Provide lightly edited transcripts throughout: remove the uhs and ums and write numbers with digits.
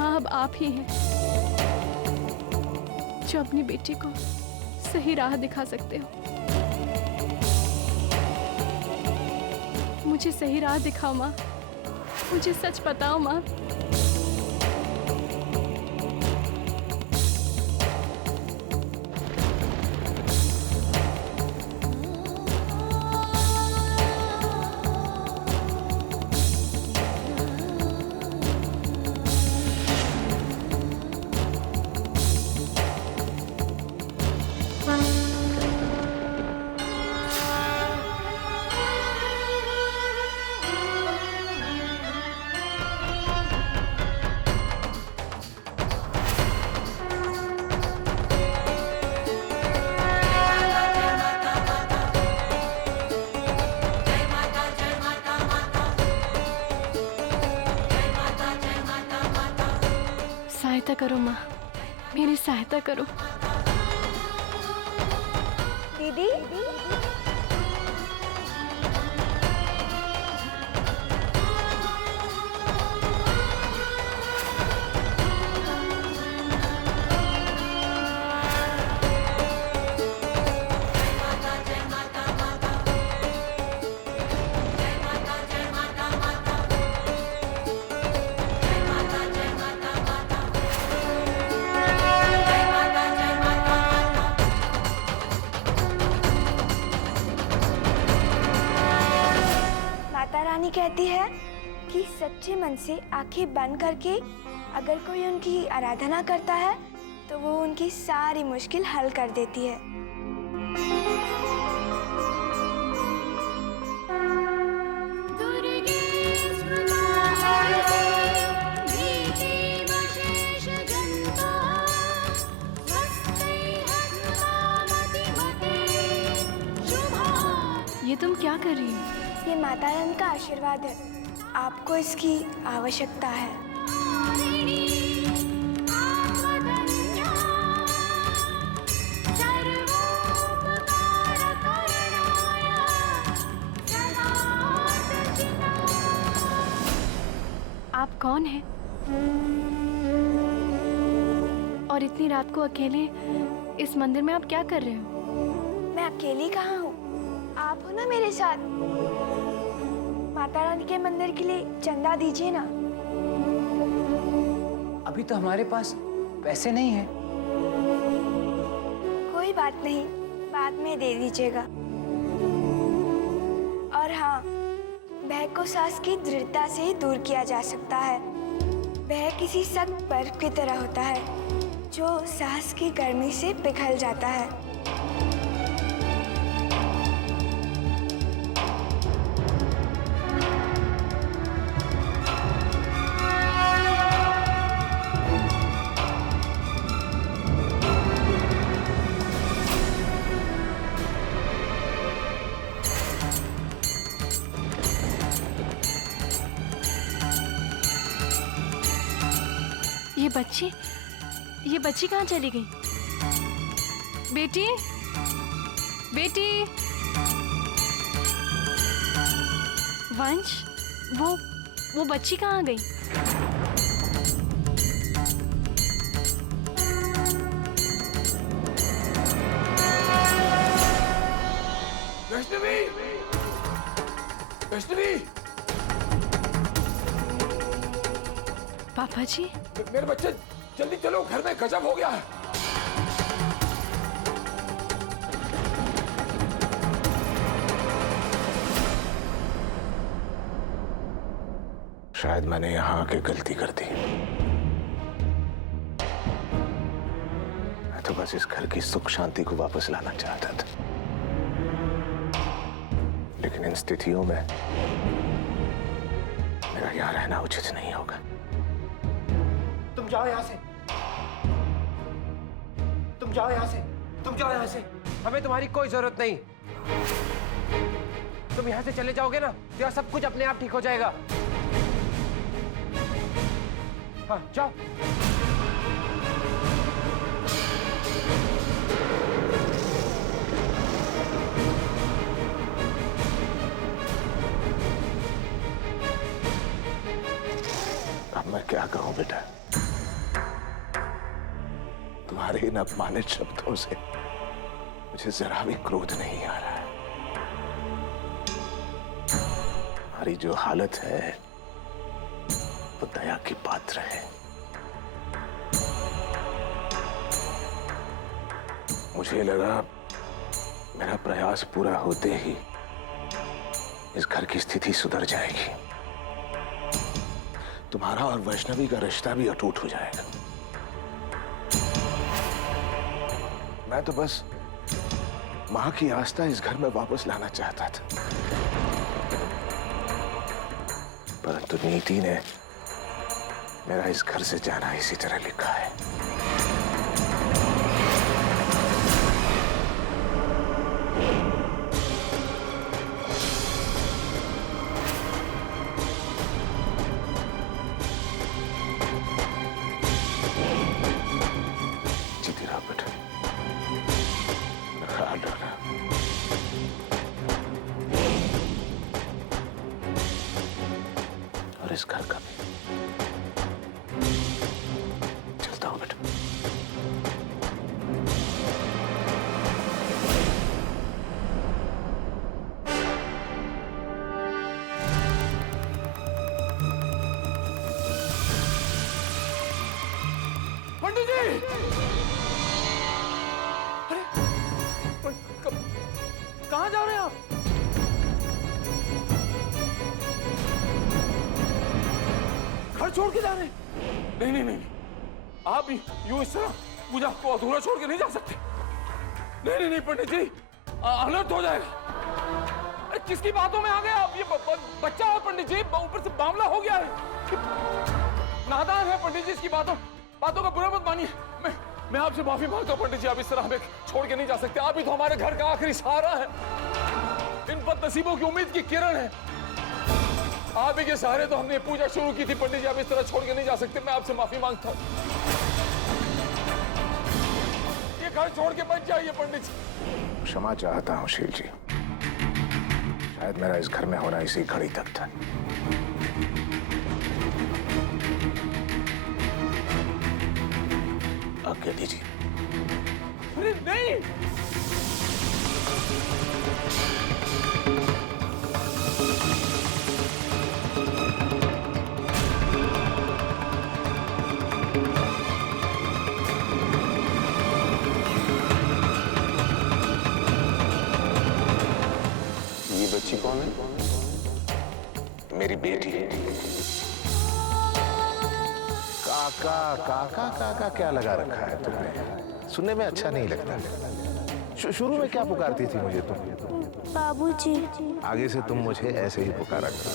माँ अब आप ही हैं जो अपनी बेटी को सही राह दिखा सकते हो। मुझे सही राह दिखाओ माँ, मुझे सच बताओ माँ। सहायता करो माँ, मेरी सहायता करो। दीदी, माता रानी कहती है कि सच्चे मन से आंखें बंद करके अगर कोई उनकी आराधना करता है तो वो उनकी सारी मुश्किल हल कर देती है। ये तुम क्या कर रही हो? ये माता रानी का आशीर्वाद है, आपको इसकी आवश्यकता है। आप कौन हैं? और इतनी रात को अकेले इस मंदिर में आप क्या कर रहे हो? मैं अकेली कहाँ हूँ, आप हो ना मेरे साथ। माता रानी के मंदिर के लिए चंदा दीजिए ना। अभी तो हमारे पास पैसे नहीं है। कोई बात नहीं, बाद में दे दीजिएगा। और हाँ, भय को साहस की दृढ़ता से दूर किया जा सकता है। भय किसी सख्त बर्फ की तरह होता है जो साहस की गर्मी से पिघल जाता है। ये बच्ची कहाँ चली गई? बेटी, बेटी, वंश, वो बच्ची कहाँ गई? वैष्णवी, वैष्णवी, पापा जी, मेरे बच्चे जल्दी चलो, घर में गजब हो गया है। शायद मैंने यहां आके गलती कर दी। मैं तो बस इस घर की सुख शांति को वापस लाना चाहता था, लेकिन इन स्थितियों में मेरा यहाँ रहना उचित नहीं होगा। तुम जाओ यहाँ से, तुम जाओ यहाँ से, तुम जाओ यहाँ से। हमें तुम्हारी कोई जरूरत नहीं। तुम यहाँ से चले जाओगे ना तो यहाँ सब कुछ अपने आप ठीक हो जाएगा। हाँ, जाओ। अब मैं क्या कहूँ बेटा? इन अपमानित शब्दों से मुझे जरा भी क्रोध नहीं आ रहा है। हमारी जो हालत है वो दया की पात्र है। मुझे लगा मेरा प्रयास पूरा होते ही इस घर की स्थिति सुधर जाएगी, तुम्हारा और वैष्णवी का रिश्ता भी अटूट हो जाएगा। मैं तो बस मां की आस्था इस घर में वापस लाना चाहता था, परंतु नीति ने मेरा इस घर से जाना इसी तरह लिखा है। जीती रहो बेटा, ख्याल रखना। और इस घर का भी। चलता हूं बेटा। पंडित जी! अरे कहाँ जा रहे हैं आप? घर छोड़ के जा रहे हैं? नहीं नहीं नहीं, आप यूं इस तरह पूजा को अधूरा छोड़ के नहीं जा सकते। नहीं नहीं नहीं पंडित जी, अनर्थ हो जाएगा। अरे किसकी बातों में आ गए आप? ये बच्चा है पंडित जी, ऊपर से मामला हो गया है। नादान है पंडित जी, इसकी बातों का बुरा मत मानिए। मैं आपसे माफी मांगता हूँ पंडित जी, आप इस तरह हमें छोड़ के नहीं जा सकते। आप ही तो हमारे घर का आखिरी सहारा है, इन बदनसीबों की उम्मीद की किरण है। आप ही के सहारे तो हमने पूजा शुरू की थी पंडित जी, आप इस तरह छोड़ के नहीं जा सकते। मैं आपसे माफी मांगता हूँ, ये घर छोड़ के बच जाइए पंडित जी। क्षमा चाहता हूं शील जी, शायद मेरा इस घर में होना इसी घड़ी तक था। आज्ञा दीजिए। अरे नहीं, ये बच्ची कौन है? मेरी बेटी है। काका काका काका क्या लगा रखा है तुमने? सुनने में अच्छा नहीं लगता। शुरू में क्या पुकारती थी मुझे तुम? बाबूजी। आगे से तुम मुझे ऐसे ही पुकारा करो।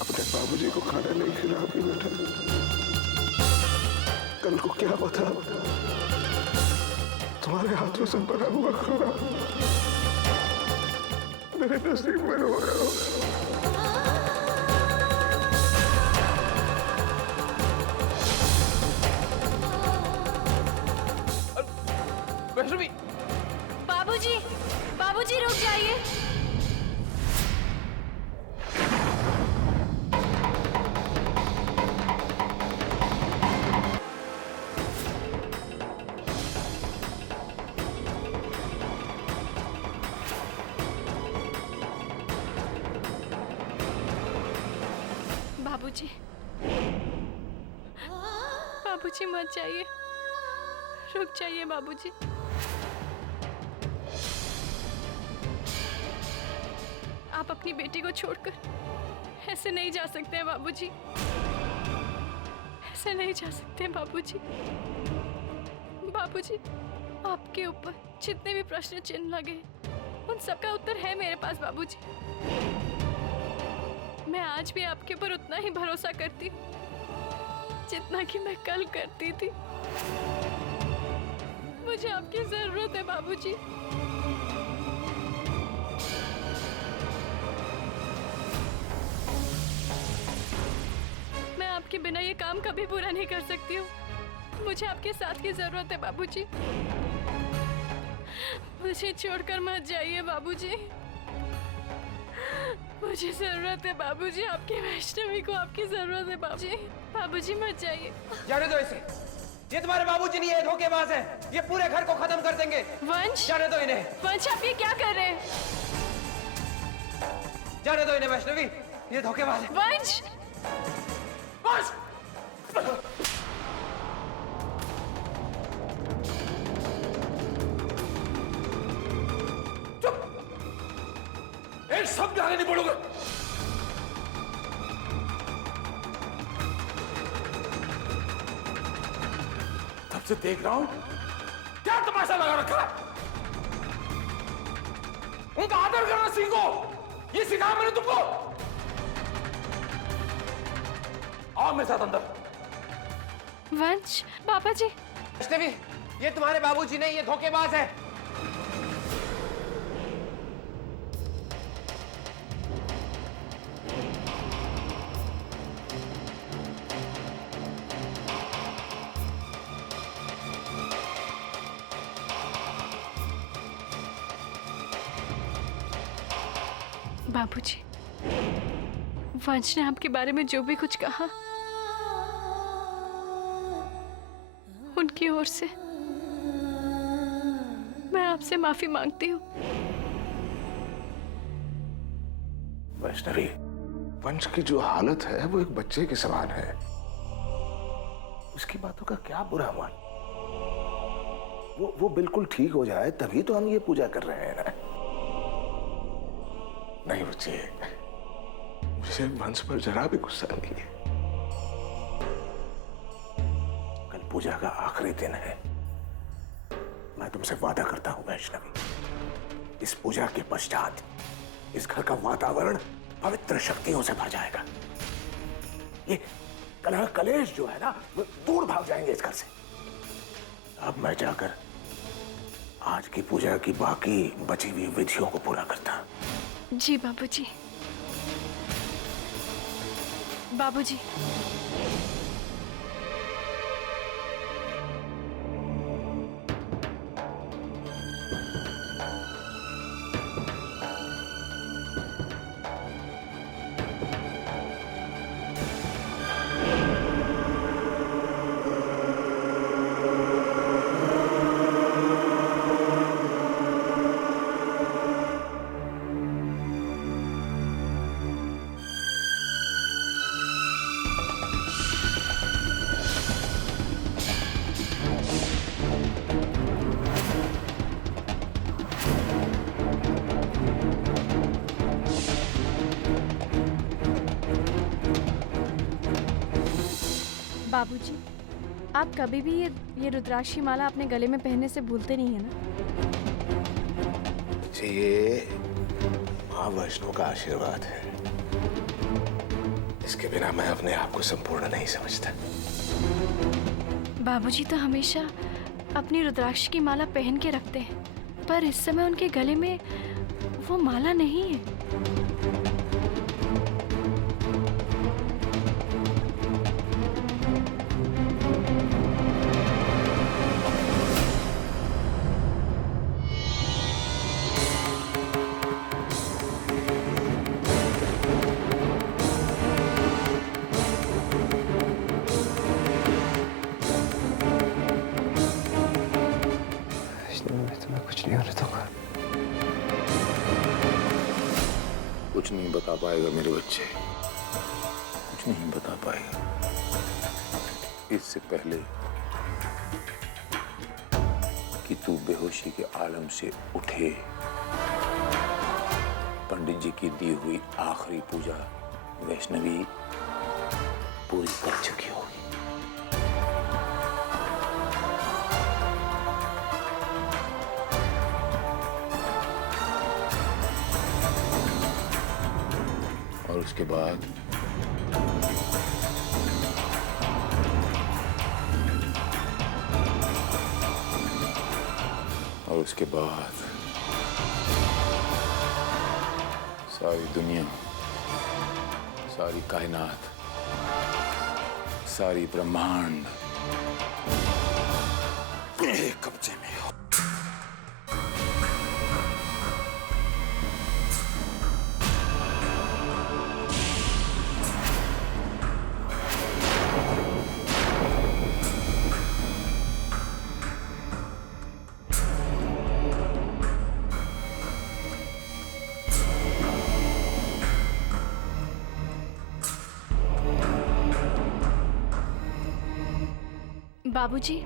अपने बाबूजी को खाना नहीं खिला भी बेटा, कल को क्या पता तुम्हारे हाथों से बना हुआ खाना मेरे नसीब में हो रहा हो। वैष्णवी! बाबूजी, बाबूजी रुक जाइए। बाबूजी, बाबूजी मत जाइए, रुक जाइए बाबूजी। आप अपनी बेटी को छोड़कर ऐसे नहीं जा सकते हैं बाबूजी, ऐसे नहीं जा सकते हैं बाबूजी। बाबूजी, आपके ऊपर जितने भी प्रश्न चिन्ह लगे उन सबका उत्तर है मेरे पास बाबूजी। मैं आज भी आपके ऊपर उतना ही भरोसा करती हूँ जितना कि मैं कल करती थी। मुझे आपकी जरूरत है बाबूजी। मैं आपके बिना ये काम कभी पूरा नहीं कर सकती हूँ। मुझे आपके साथ की जरूरत है बाबूजी। मुझे छोड़कर मत जाइए बाबूजी। मुझे जरूरत है बाबूजी, आपकी वैष्णवी को आपकी जरूरत है बाबूजी। बाबूजी मत जाइए। जाने दो इसे। ये तुम्हारे बाबूजी नहीं है, धोखेबाज है। ये पूरे घर को खत्म कर देंगे। वंश, जाने दो इन्हें। वंश आप ये क्या कर रहे हैं? जाने दो इन्हें वैष्णवी, ये धोखेबाज है। वंश, बस! चुप! एक शब्द आगे नहीं बोलोगे। तब से देख रहा हूं, क्या तमाशा लगा रखा है? उनका आदर करना सीखो। ये सिखाया मैंने तुमको। आओ मेरे साथ अंदर। वंश, पापा जी। वैष्णवी, ये तुम्हारे बाबूजी नहीं, ये धोखेबाज है। बाबूजी, वंश ने आपके बारे में जो भी कुछ कहा, उनकी ओर से मैं आपसे माफी मांगती हूँ। वैष्णवी, वंश की जो हालत है वो एक बच्चे के समान है। उसकी बातों का क्या बुरा मान। वो बिल्कुल ठीक हो जाए तभी तो हम ये पूजा कर रहे हैं ना। नहीं बच्चे, मुझे वंश पर जरा भी गुस्सा नहीं है। कल पूजा का आखिरी दिन है। मैं तुमसे वादा करता हूं वैष्णवी, इस पूजा के पश्चात इस घर का वातावरण पवित्र शक्तियों से भर जाएगा। ये कलह कलेश जो है ना, वो दूर भाग जाएंगे इस घर से। अब मैं जाकर आज की पूजा की बाकी बची हुई विधियों को पूरा करता हूं। जी बाबूजी। बाबूजी, बाबूजी, आप कभी भी ये रुद्राक्ष की माला अपने गले में पहनने से भूलते नहीं है ना? ये मां वैष्णो का आशीर्वाद है। इसके बिना मैं अपने आप को संपूर्ण नहीं समझता। बाबूजी तो हमेशा अपनी रुद्राक्ष की माला पहन के रखते हैं, पर इस समय उनके गले में वो माला नहीं है। कुछ नहीं बता पाएगा मेरे बच्चे, कुछ नहीं बता पाएगा। इससे पहले कि तू बेहोशी के आलम से उठे, पंडित जी की दी हुई आखिरी पूजा वैष्णवी पूरी कर चुकी होगी। और उसके बाद सारी दुनिया, सारी कायनात, सारी ब्रह्मांड मेरे कब्जे में हो। बाबूजी,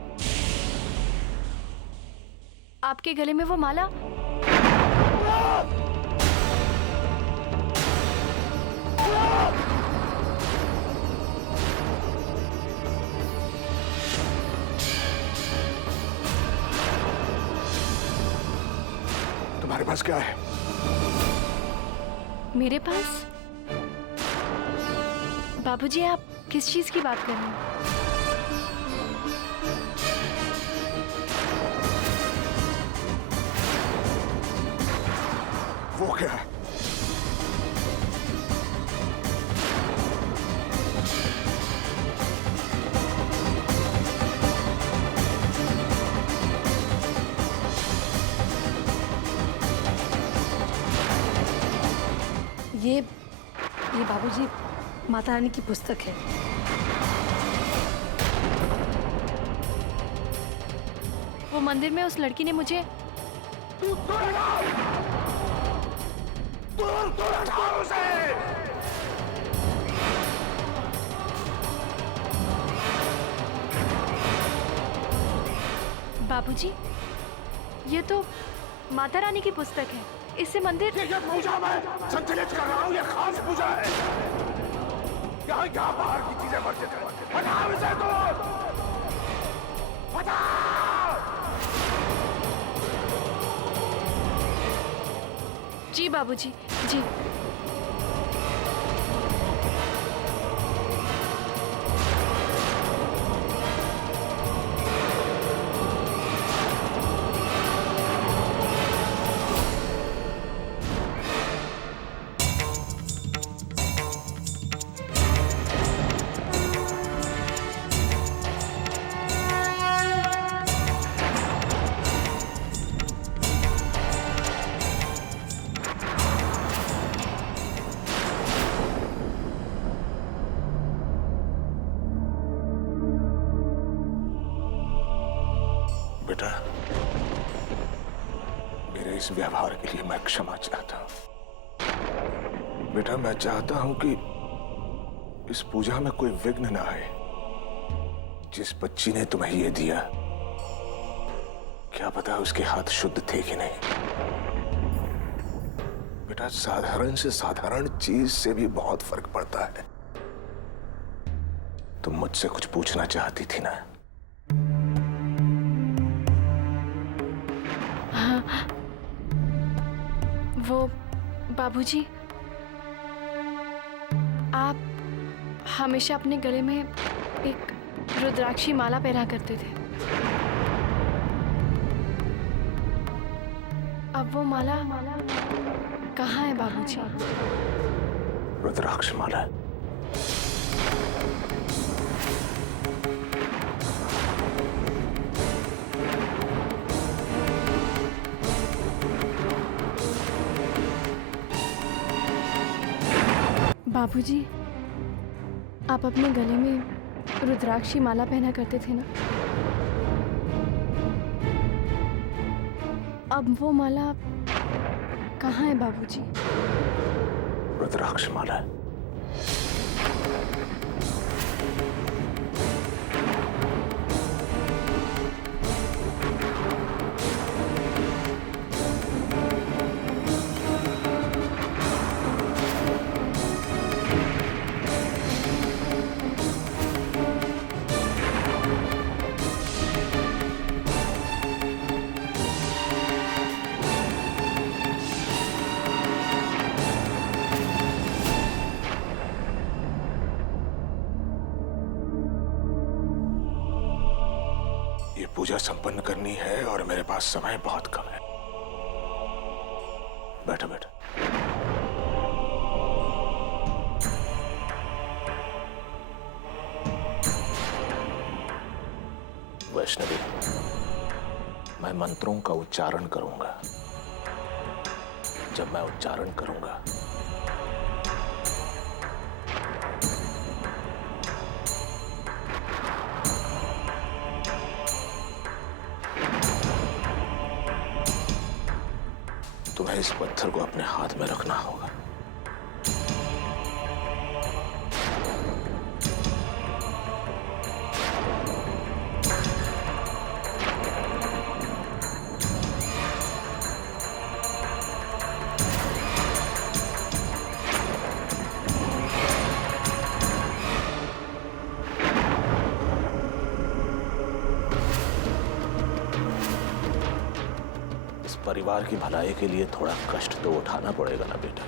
आपके गले में वो माला। तुम्हारे पास क्या है? मेरे पास? बाबूजी, आप किस चीज की बात कर रहे हैं? वो क्या है? ये बाबूजी माता रानी की पुस्तक है। वो मंदिर में उस लड़की ने मुझे बाबूजी, ये तो माता रानी की पुस्तक है। इससे मंदिर ये पूजा मैं संचालित कर रहा हूँ, ये खास पूजा है। यहाँ बाहर की चीजें वर्जित है। हटाओ इसे दूर! हटाओ! जी बाबूजी, जी। बेटा, मेरे इस व्यवहार के लिए मैं क्षमा चाहता हूं। बेटा, मैं चाहता हूं कि इस पूजा में कोई विघ्न ना आए। जिस बच्ची ने तुम्हें ये दिया, क्या पता उसके हाथ शुद्ध थे कि नहीं। बेटा, साधारण से साधारण चीज से भी बहुत फर्क पड़ता है। तुम मुझसे कुछ पूछना चाहती थी ना? वो बाबूजी, आप हमेशा अपने गले में एक रुद्राक्षी माला पहना करते थे। अब वो माला कहाँ है बाबूजी? रुद्राक्ष माला? बाबूजी, आप अपने गले में रुद्राक्षी माला पहना करते थे ना? अब वो माला कहाँ है बाबूजी? रुद्राक्ष माला? ये पूजा संपन्न करनी है और मेरे पास समय बहुत कम है। बैठो बैठो। वैष्णवी, मैं मंत्रों का उच्चारण करूंगा। जब मैं उच्चारण करूंगा, तुम्हें इस पत्थर को अपने हाथ में रखना होगा। परिवार की भलाई के लिए थोड़ा कष्ट तो उठाना पड़ेगा ना बेटा।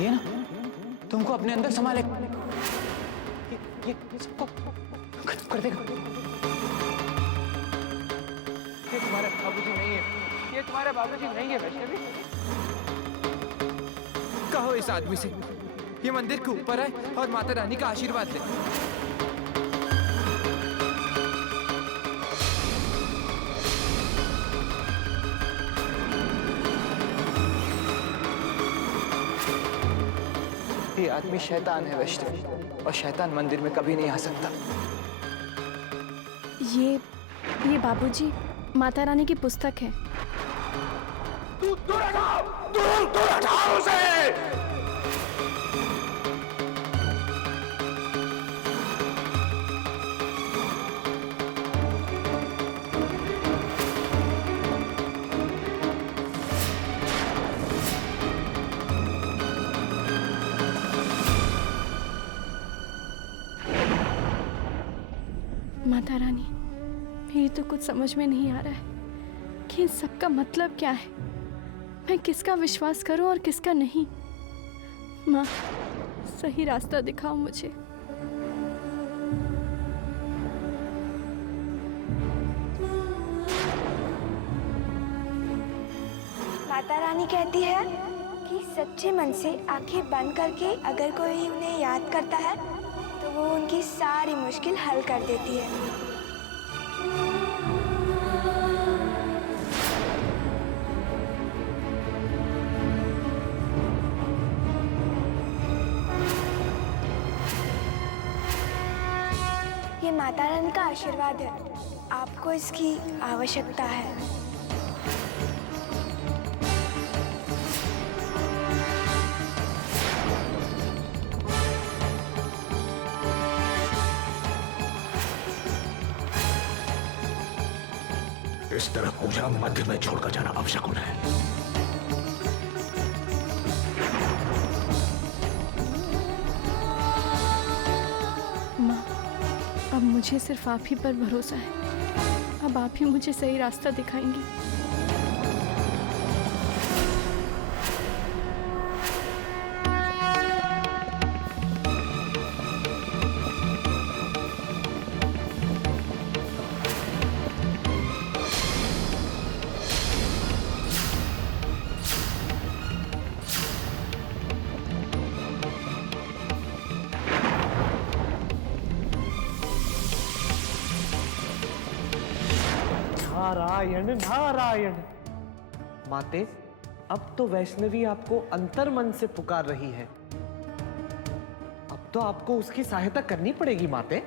ये ना तुमको अपने अंदर संभाले, ये सबको खत्म कर देगा। ये तुम्हारे बाबूजी नहीं है, ये तुम्हारे बाबूजी नहीं है वैष्णवी। कहो इस आदमी से ये मंदिर के ऊपर है और माता रानी का आशीर्वाद ले। ये आदमी शैतान है वैष्णवी, और शैतान मंदिर में कभी नहीं आ सकता। ये बाबूजी माता रानी की पुस्तक है। दूर हटाओ, दूर हटाओ उसे। माता रानी, मेरी तो कुछ समझ में नहीं आ रहा है कि इन सबका मतलब क्या है। मैं किसका विश्वास करूं और किसका नहीं। माँ, सही रास्ता दिखाओ मुझे। माता रानी कहती है कि सच्चे मन से आंखें बंद करके अगर कोई उन्हें याद करता है तो वो उनकी सारी मुश्किल हल कर देती है। ये माता रानी का आशीर्वाद है, आपको इसकी आवश्यकता है। इस तरह पूजा मध्य में छोड़कर जाना अपशकुन है। माँ, अब मुझे सिर्फ आप ही पर भरोसा है। अब आप ही मुझे सही रास्ता दिखाएंगी। नारायण नारायण। माते, अब तो वैष्णवी आपको अंतर मन से पुकार रही है। अब तो आपको उसकी सहायता करनी पड़ेगी माते।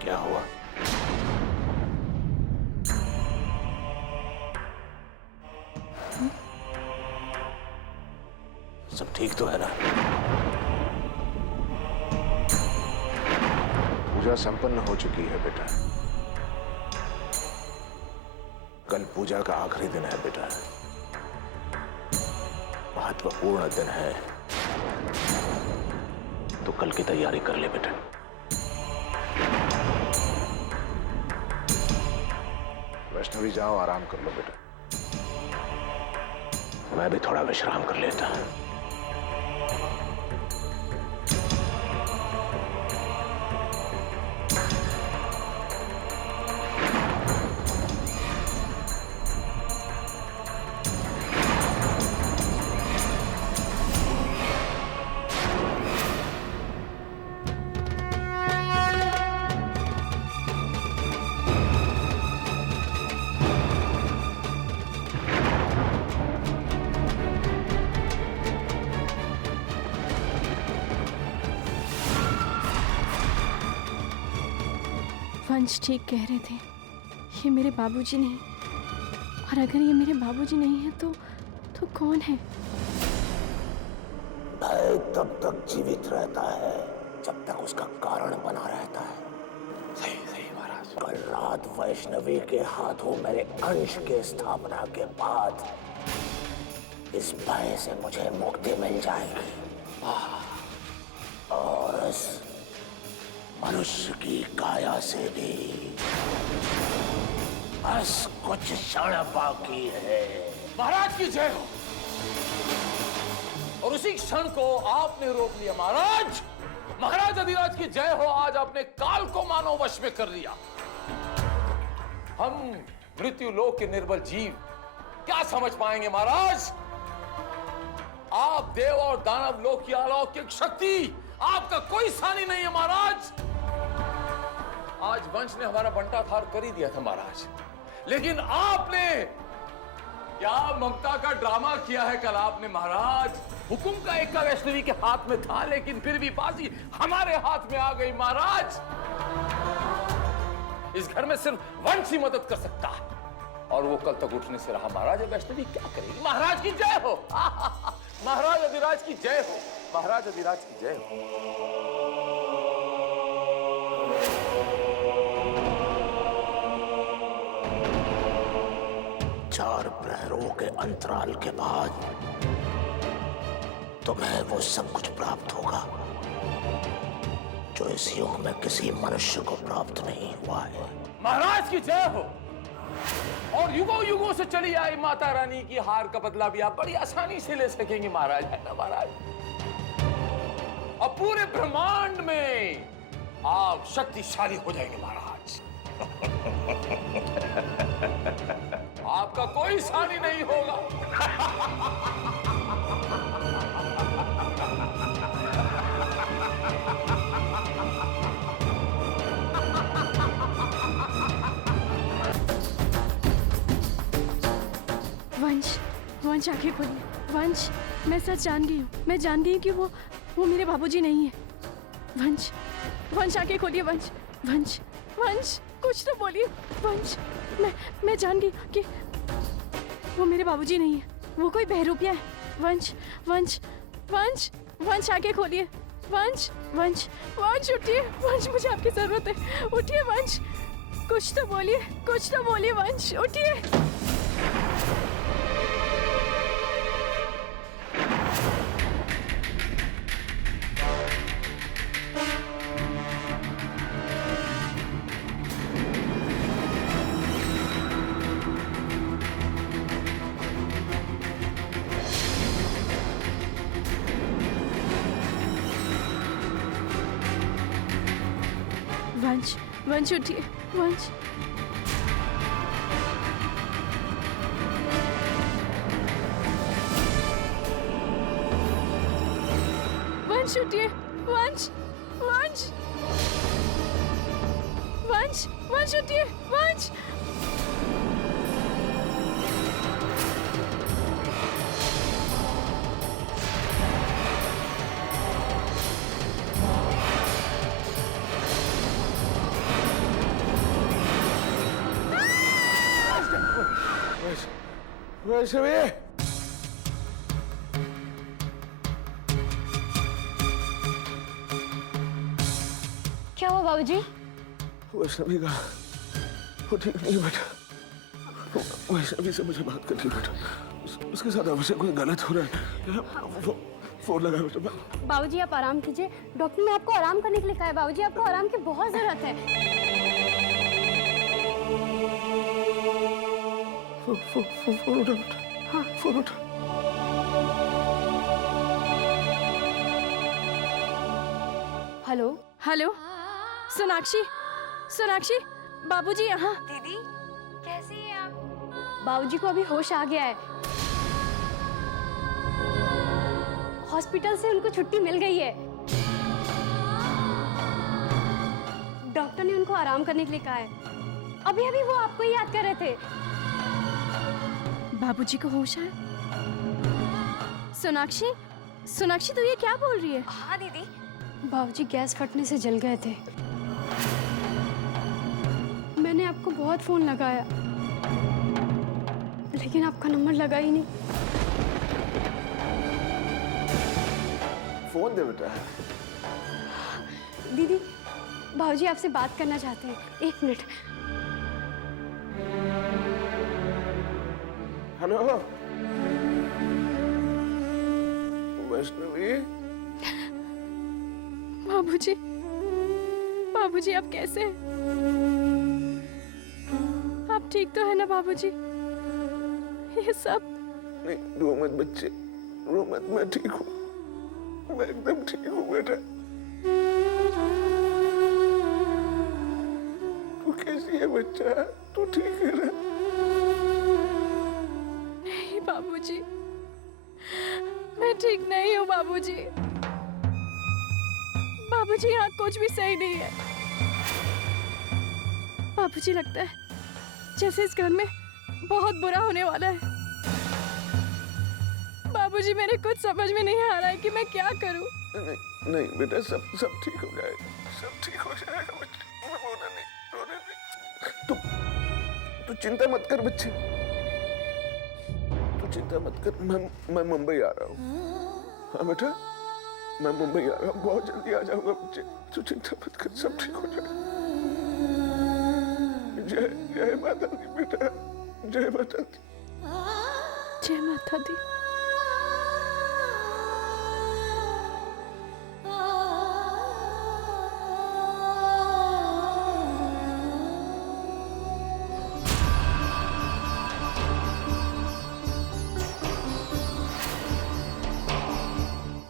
क्या हुआ? सब ठीक तो है ना? पूजा संपन्न हो चुकी है बेटा। कल पूजा का आखिरी दिन है बेटा, महत्वपूर्ण दिन है, तो कल की तैयारी कर ले बेटा। वैष्णवी जाओ, आराम कर लो बेटा। मैं भी थोड़ा विश्राम कर लेता हूं। वंश ठीक कह रहे थे, ये मेरे बाबूजी नहीं। और अगर ये मेरे बाबूजी नहीं है तो कौन है? भय तब तक जीवित रहता है जब तक उसका कारण बना रहता है। सही सही महाराज। कल रात वैष्णवी के हाथों मेरे अंश के स्थापना के बाद इस भय से मुझे मुक्ति मिल जाएगी और इस मनुष्य की काया से भी बस कुछ क्षण बाकी है। महाराज की जय हो। और उसी क्षण को आपने रोक लिया महाराज। महाराज अधिराज की जय हो। आज आपने काल को मानव वश में कर लिया। हम मृत्यु लोक के निर्बल जीव क्या समझ पाएंगे महाराज? आप देव और दानव लोक की अलौकिक शक्ति, आपका कोई सानी नहीं है महाराज। आज वंश ने हमारा बंटाधार कर ही दिया था महाराज, लेकिन आपने क्या ममता का ड्रामा किया है कल आपने महाराज। हुकुम का एक वैष्णवी के हाथ में था, लेकिन फिर भी बाजी हमारे हाथ में आ गई महाराज। इस घर में सिर्फ वंश ही मदद कर सकता है, और वो कल तक उठने से रहा महाराज। वैष्णवी क्या करेगी? महाराज की जय हो। महाराज अधिराज की जय हो। महाराज अधिराज की जय हो। चार प्रहरों के अंतराल के बाद तुम्हें वो सब कुछ प्राप्त होगा जो इस युग में किसी मनुष्य को प्राप्त नहीं हुआ है। महाराज की जय हो। और युगों युगों से चली आई माता रानी की हार का बदला भी आप बड़ी आसानी से ले सकेंगे महाराज, है ना महाराज? और पूरे ब्रह्मांड में आप शक्तिशाली हो जाएंगे महाराज। आपका कोई सानी नहीं होगा। वंश आंखें खोलिए। वंश, मैं सच जान गई हूँ। मैं जान गई कि वो मेरे बाबूजी नहीं है। वंश आंखें खोलिए। वंश कुछ तो बोलिए। वंश, मैं जान गई कि वो मेरे बाबूजी नहीं है, वो कोई बहरूपिया है। वंश आंखें खोलिए। वंश उठिए। वंश, मुझे आपकी जरूरत है। उठिए वंश, कुछ तो बोलिए। वंश उठिए। वंश उठिए। वंश उठिए। वंश उठिए। वंश वैष्णवी, क्या हुआ बाबूजी? वैष्णवी का वो ठीक नहीं बेटा, वैष्णवी से मुझे बात करनी बेटा। उसके साथ अवश्य कोई गलत हो रहा है। फोन लगा बेटा। बाबूजी आप आराम कीजिए, डॉक्टर ने आपको आराम करने के लिए कहा है। बाबूजी आपको आराम की बहुत जरूरत है। फोन उठा बेटा। हाँ फोन उठा। हेलो हेलो सोनाक्षी, सोनाक्षी बाबूजी यहाँ। दीदी कैसी हैं आप? बाबूजी को अभी होश आ गया है। हॉस्पिटल से उनको छुट्टी मिल गई है। डॉक्टर ने उनको आराम करने के लिए कहा है। अभी अभी वो आपको ही याद कर रहे थे। बाबूजी को होश है? सोनाक्षी, सोनाक्षी तू ये क्या बोल रही है? हाँ दीदी। बाबूजी गैस फटने से जल गए थे। मैंने आपको बहुत फोन लगाया, लेकिन आपका नंबर लगा ही नहीं। फोन दे बेटा। दीदी, बाबूजी आपसे बात करना चाहते हैं। 1 मिनट। हेलो वैष्णवी। बाबूजी, बाबूजी आप कैसे हैं? आप ठीक तो है ना बाबूजी? ये सब नहीं रो मत बच्चे, रो मत। मैं ठीक हूँ, मैं एकदम ठीक हूँ बेटा। तू कैसी है बच्चा? तू ठीक है ना? नहीं बाबूजी, मैं ठीक नहीं हूँ बाबूजी। बाबूजी यहाँ कुछ भी सही नहीं है। बाबूजी लगता है जैसे इस घर में बहुत बुरा होने वाला है। बाबूजी मेरे कुछ समझ में नहीं आ रहा है कि मैं क्या करूं। नहीं नहीं बेटा, सब ठीक हो जाएगा। सब ठीक हो जाएगा बच्चे। रोना नहीं, रोने नहीं। तू चिंता मत कर बच्चे, तू चिंता मत कर। मैं मुंबई आ रहा हूँ। हाँ बेटा, मैं मुंबई आ रहा हूँ। बहुत जल्दी आ जाऊंगा बच्चे। तू चिंता मत कर, सब ठीक हो जाएगा। जय जय माता दी बेटा, जय माता दी। जय माता दी।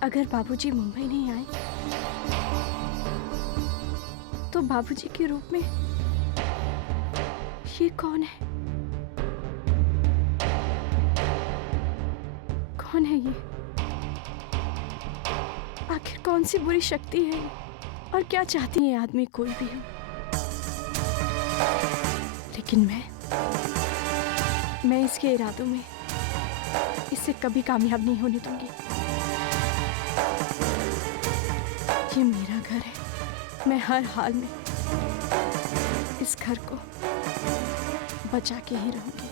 अगर बाबूजी मुंबई नहीं आए तो बाबूजी के रूप में ये कौन है? कौन है ये? आखिर कौन सी बुरी शक्ति है ये? और क्या चाहती है ये आदमी? कोई भी हो, लेकिन मैं इसके इरादों में इससे कभी कामयाब नहीं होने दूंगी। ये मेरा घर है। मैं हर हाल में इस घर को बचा के ही रहूंगी।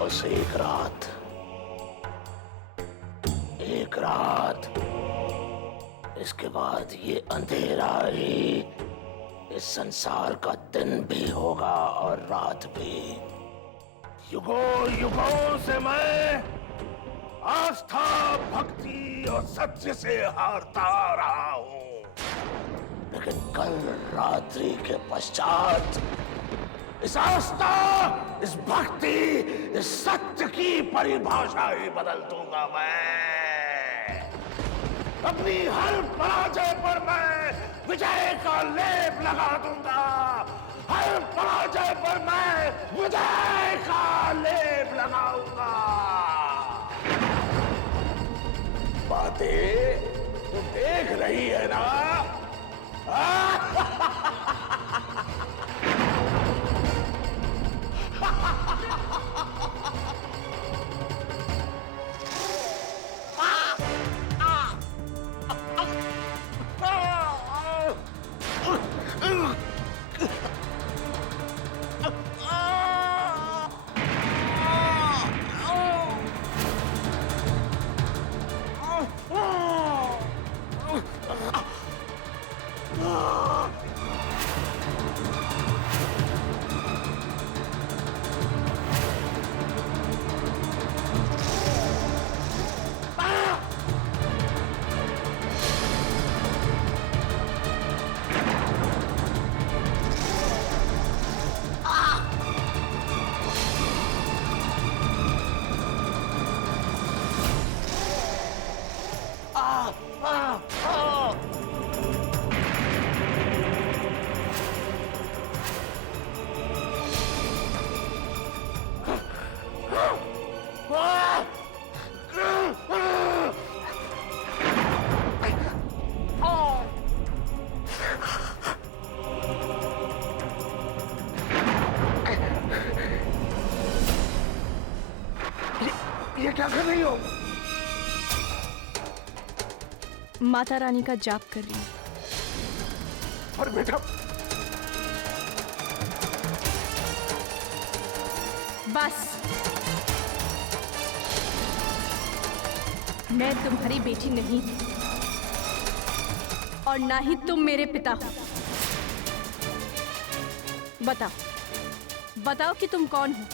बस एक रात, इसके बाद ये अंधेरा ही इस संसार का दिन भी होगा और रात भी। युगों से मैं आस्था, भक्ति और सत्य से हारता रहा हूं, लेकिन कल रात्रि के पश्चात इस आस्था, इस भक्ति, इस सत्य की परिभाषा ही बदल दूंगा मैं। अपनी हर पराजय पर मैं विजय का लेप लगा दूंगा। हर पराजय पर मैं विजय का लेप लगाऊंगा। बातें तू देख रही है ना? ये क्या कर रही हो? माता रानी का जाप कर रही हूँ। और बेटा बस, मैं तुम्हारी बेटी नहीं हूं और ना ही तुम मेरे पिता हो। बताओ, बताओ कि तुम कौन हो।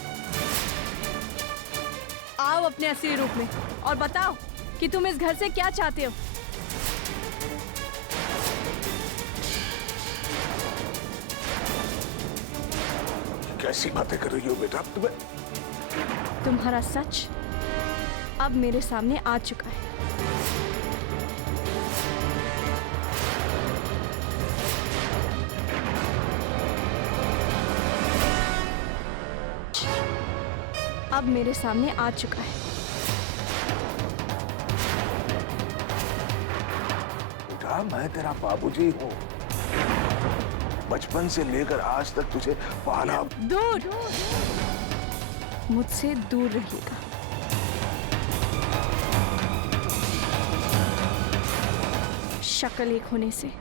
आओ अपने असली रूप में और बताओ कि तुम इस घर से क्या चाहते हो। कैसी बातें कर रही हो बेटा? तुम्हारा सच अब मेरे सामने आ चुका है। अब मेरे सामने आ चुका है। बेटा मैं तेरा बाबूजी हूँ। बचपन से लेकर आज तक तुझे पाला। दूर, मुझसे दूर रहिएगा। शक्ल एक होने से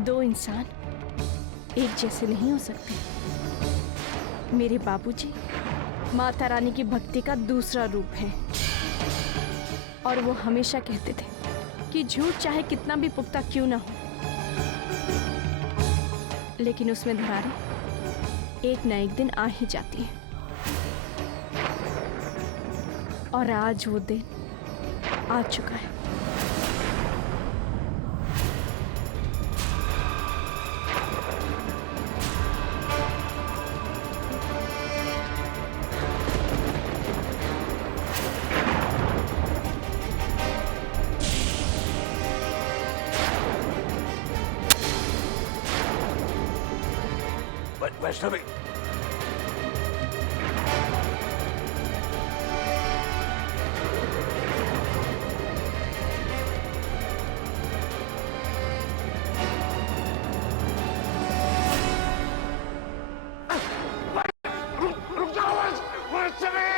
दो इंसान एक जैसे नहीं हो सकते। मेरे बाबूजी माता रानी की भक्ति का दूसरा रूप है और वो हमेशा कहते थे कि झूठ चाहे कितना भी पुख्ता क्यों ना हो, लेकिन उसमें दरारें एक न एक दिन आ ही जाती हैं। और आज वो दिन आ चुका है। वैष्णवी रुक जाओ, वैष्णवी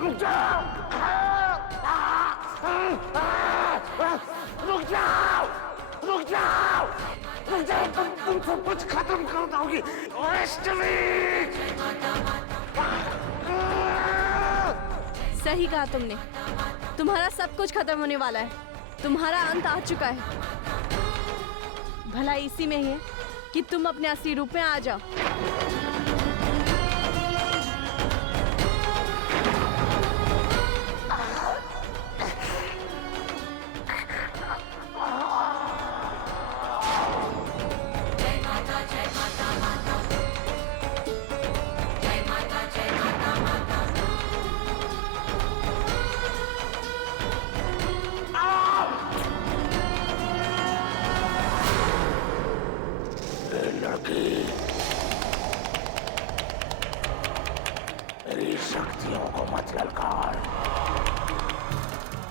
रुक जाओ, रुक जाओ, रुक जाओ, रुक जाओ, तुम सब कुछ खत्म कर दोगी वैष्णवी। सही कहा तुमने, तुम्हारा सब कुछ खत्म होने वाला है। तुम्हारा अंत आ चुका है। भला इसी में ही है कि तुम अपने असली रूप में आ जाओ। मेरी शक्तियों को मत ललकार।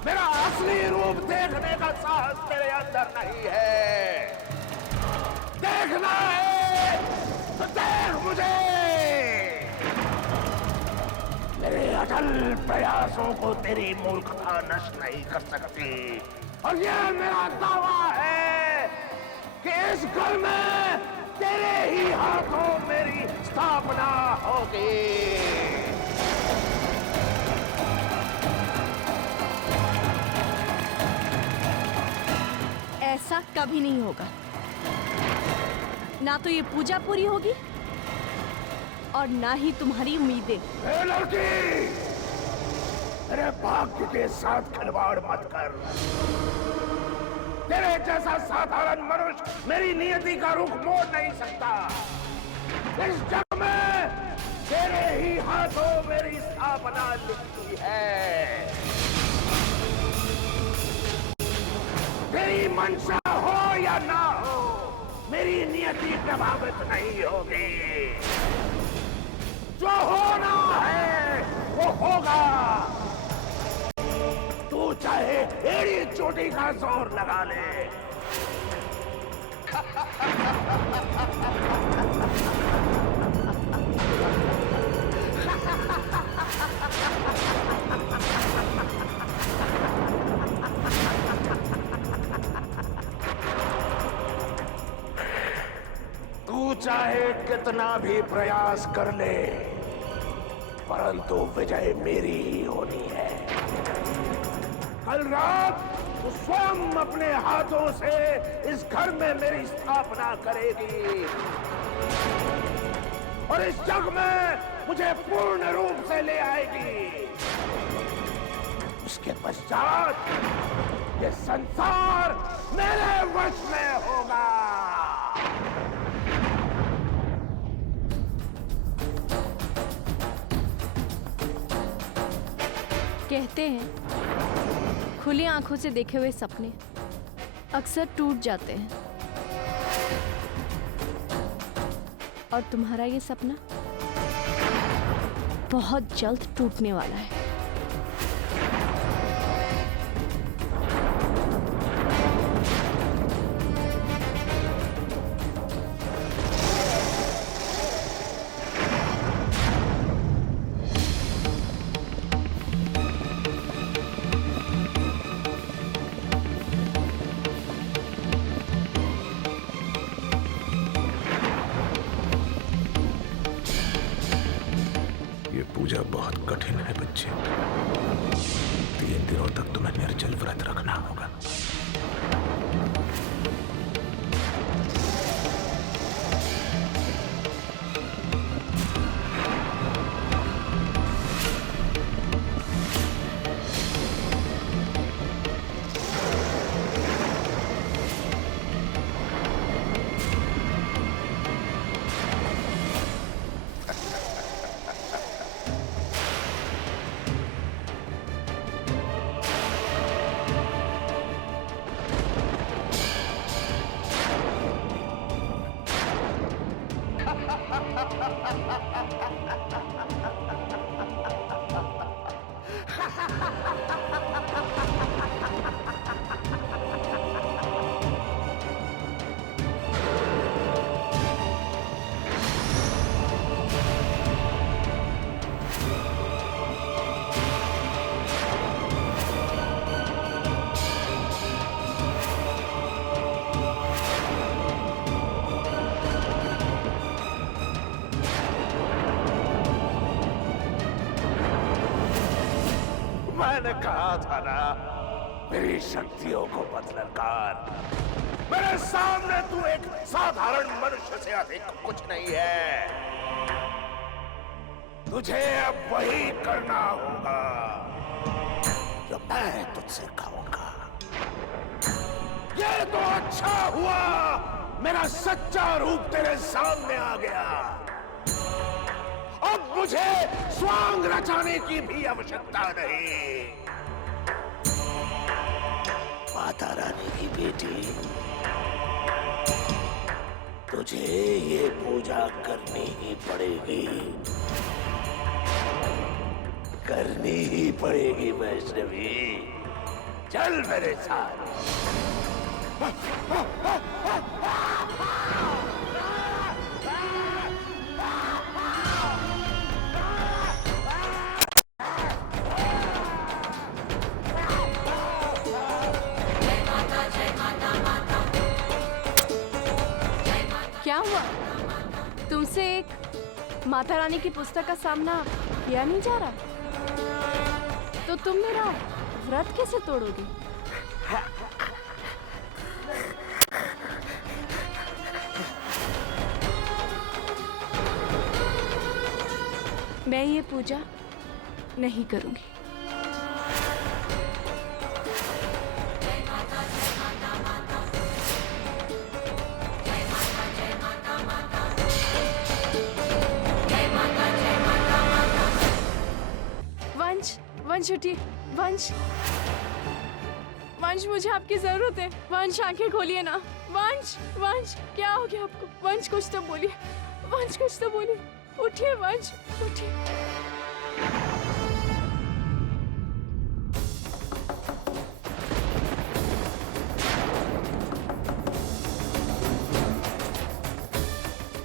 मेरा असली रूप देखने का साहस तेरे अंदर नहीं है। देखना है तो देख मुझे। मेरे अटल प्रयासों को तेरी मूर्खता नष्ट नहीं कर सकती। और यह मेरा दावा है कि इस घर में तेरे ही हाथों मेरी स्थापना होगी। ऐसा कभी नहीं होगा। ना तो ये पूजा पूरी होगी और ना ही तुम्हारी उम्मीदें। ए लड़की, मेरे भाग्य के साथ खिलवाड़ मत कर। तेरे जैसा साधारण मनुष्य मेरी नियति का रुख मोड़ नहीं सकता। इस जग में तेरे ही हाथों मेरी स्थापना लिखी है। तेरी मंशा हो या ना हो, मेरी नियति प्रभावित नहीं होगी। जो होना है वो होगा। तू चाहे एड़ी चोटी का जोर लगा ले। तू चाहे कितना भी प्रयास कर ले, परंतु विजय मेरी ही होनी है। कल रात तू स्वयं अपने हाथों से इस घर में मेरी स्थापना करेगी और इस जग में मुझे पूर्ण रूप से ले आएगी। उसके पश्चात ये संसार मेरे वश में होगा। कहते हैं खुली आंखों से देखे हुए सपने अक्सर टूट जाते हैं, और तुम्हारा ये सपना बहुत जल्द टूटने वाला है। पूजा बहुत कठिन है बच्चे। 3 दिनों तक तुम्हें निर्जल व्रत रखना होगा। मैंने कहा था ना, मेरी शक्तियों को मत ललकार। मेरे सामने तू एक साधारण मनुष्य से अधिक कुछ नहीं है। तुझे अब वही करना होगा जो मैं तुझसे कहूंगा। ये तो अच्छा हुआ मेरा सच्चा रूप तेरे सामने आ गया। अब मुझे स्वांग रचाने की भी आवश्यकता नहीं। माता रानी की बेटी, तुझे ये पूजा करनी ही पड़ेगी, करनी ही पड़ेगी वैष्णवी। चल मेरे साथ। क्या हुआ? तुमसे एक माता रानी की पुस्तक का सामना किया नहीं जा रहा, तो तुम मेरा व्रत कैसे तोड़ोगी? मैं ये पूजा नहीं करूंगी। वंश, वंश उठिए। वंश, वंश मुझे आपकी जरूरत है। वंश आंखें खोलिए ना। वंश, वंश क्या हो गया आपको? वंश कुछ तो बोलिए। वंश कुछ तो बोलिए। उठिए वंश, उठिए।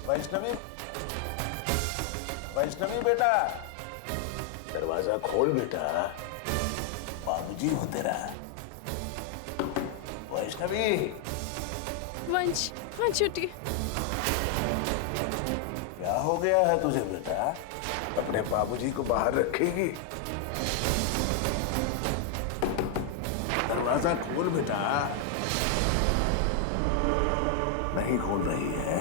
वैष्णवी, वैष्णवी बेटा, दरवाजा खोल बेटा, बाबूजी हो तेरा। वैष्णवी, वंश, वंश उठिए। क्या हो गया है तुझे बेटा? अपने बाबूजी को बाहर रखेगी? दरवाजा खोल बेटा। नहीं खोल रही है?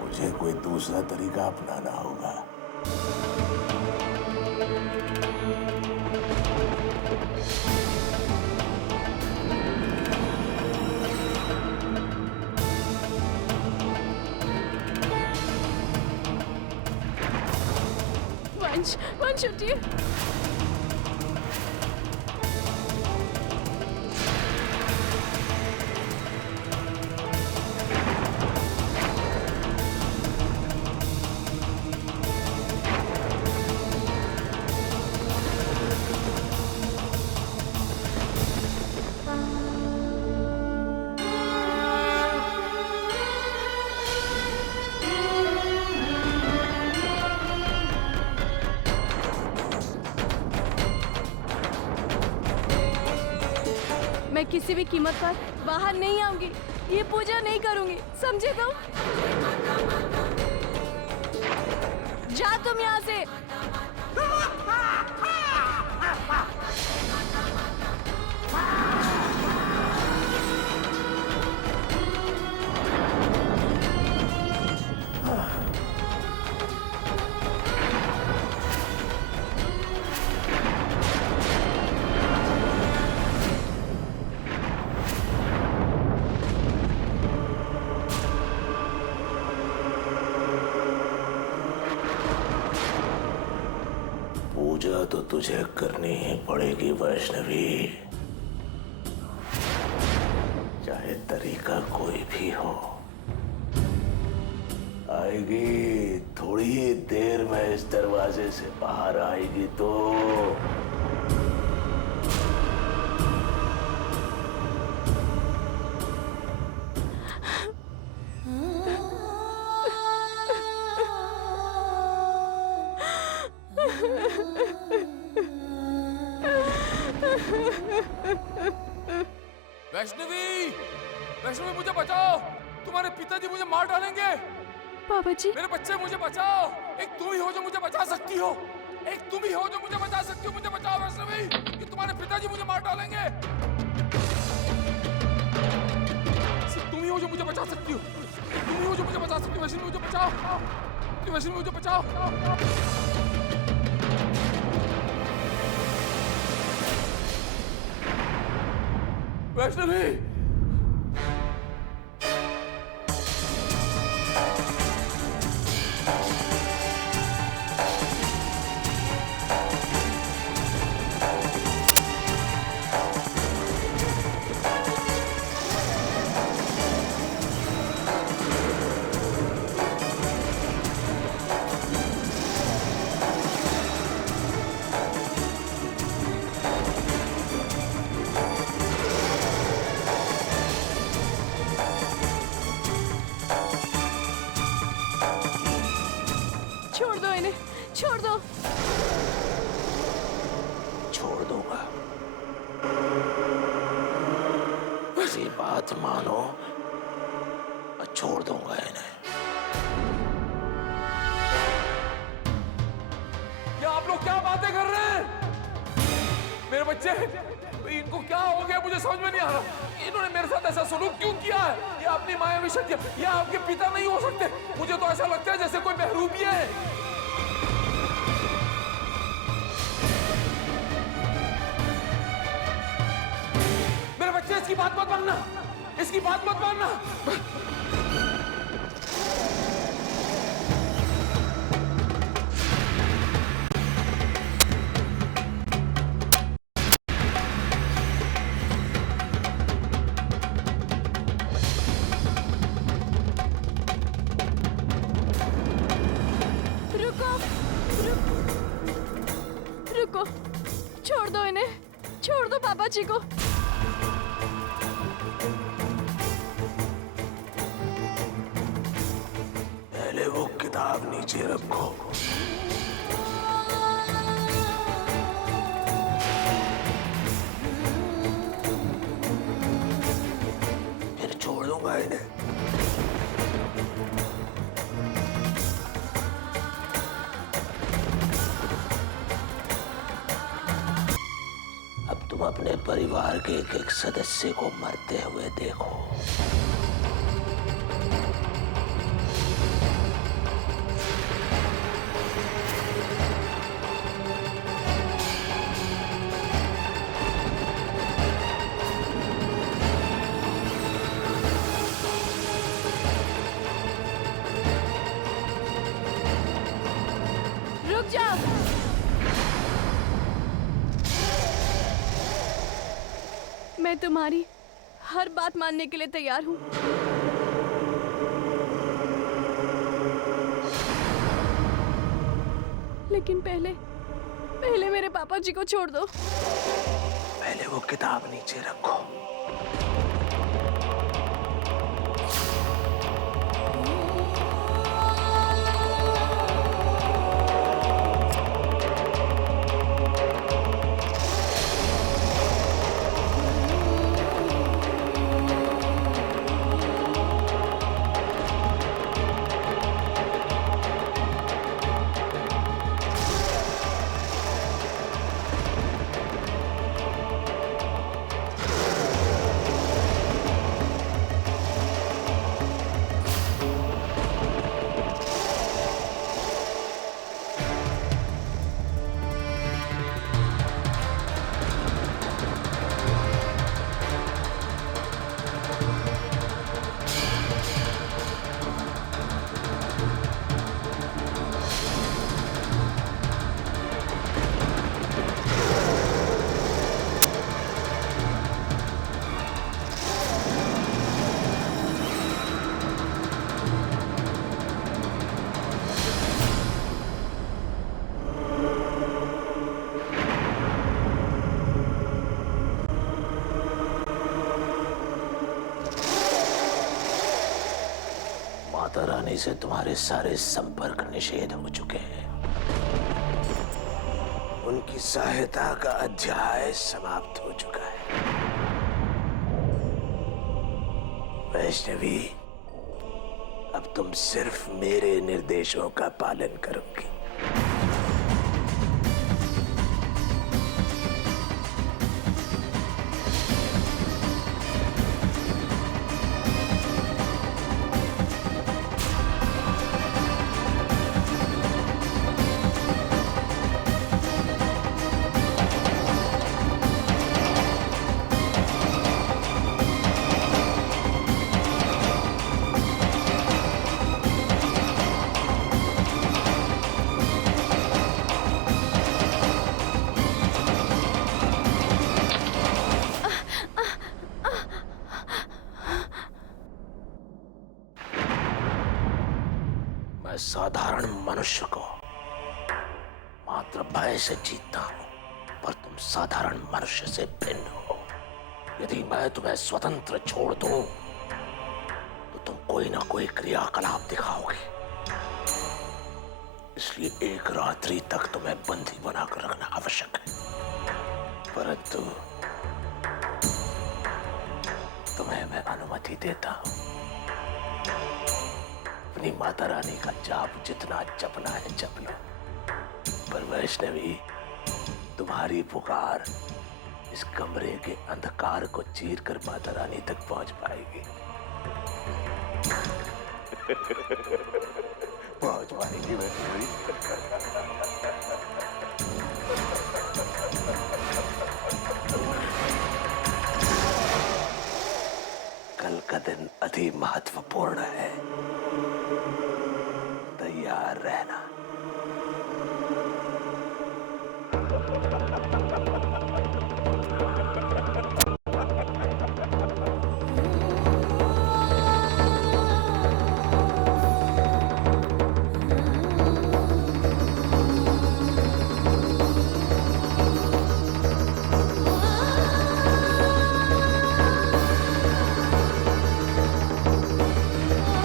मुझे कोई दूसरा तरीका अपनाना होगा। वंश, वंश उठिए। मैं किसी भी कीमत पर बाहर नहीं आऊंगी। ये पूजा नहीं करूंगी, समझे तुम? जा तुम यहाँ से। पूजा तो तुझे करनी ही पड़ेगी वैष्णवी, चाहे तरीका कोई भी हो। आएगी, थोड़ी ही देर में इस दरवाजे से बाहर आएगी तो वैष्णवी, वैष्णवी मुझे बचाओ, तुम्हारे पिताजी मुझे मार डालेंगे। बाबा जी, मेरे बच्चे मुझे बचाओ। एक तुम ही हो जो मुझे बचा सकती हो। एक तुम ही हो जो मुझे बचा सकती हो। मुझे बचाओ वैष्णवी, कि तुम्हारे पिताजी मुझे मार डालेंगे। सिर्फ तुम ही हो जो मुझे बचा सकती हो। तुम ही हो जो मुझे बचा सकती हो। वैष्णवी मुझे बचाओ, वैष्णवी मुझे बचाओ। वैष्णवी, छोड़ दो इन्हें, छोड़ दो। छोड़ दूंगा। बस ये बात मानो, मैं छोड़ दूंगा इन्हें। क्या आप लोग क्या बातें कर रहे हैं? मेरे बच्चे, इनको क्या हो गया मुझे समझ में नहीं आ रहा। इन्होंने मेरे साथ ऐसा सलूक क्यों किया है? ये अपनी मायावी शक्ति, ये आपके पिता नहीं हो सकते। मुझे तो ऐसा लगता है जैसे कोई बहरूपिया है। मेरे बच्चे, इसकी बात मत मानना, इसकी बात मत मानना। रुको, छोड़ दो इन्हें, छोड़ दो पापा जी को। पहले वो किताब नीचे रखो। फिर छोड़ दूंगा इन्हें। अब तुम अपने परिवार के एक एक सदस्य को मरते हुए देखो। रुक जाओ। मैं तुम्हारी हर बात मानने के लिए तैयार हूँ, लेकिन पहले मेरे पापा जी को छोड़ दो। पहले वो किताब नीचे रखो। माता रानी से तुम्हारे सारे संपर्क निषेध हो चुके हैं। उनकी सहायता का अध्याय समाप्त हो चुका है। वैष्णवी, अब तुम सिर्फ मेरे निर्देशों का पालन करोगी। मैं साधारण मनुष्य को मात्र भय से जीतता हूं, पर तुम साधारण मनुष्य से भिन्न हो। यदि मैं तुम्हें स्वतंत्र छोड़ दूं, तो तुम कोई ना कोई क्रियाकलाप दिखाओगे। इसलिए एक रात्रि तक तुम्हें बंदी बनाकर रखना आवश्यक है। परंतु तुम्हें मैं अनुमति देता हूं। अपनी माता रानी का जाप जितना जपना है जप लो। पर वैष्णवी, तुम्हारी पुकार इस कमरे के अंधकार को चीर कर माता रानी तक पहुंच पाएगी। पहुंच पाएगी वैष्णवी। कल का दिन अति महत्वपूर्ण है।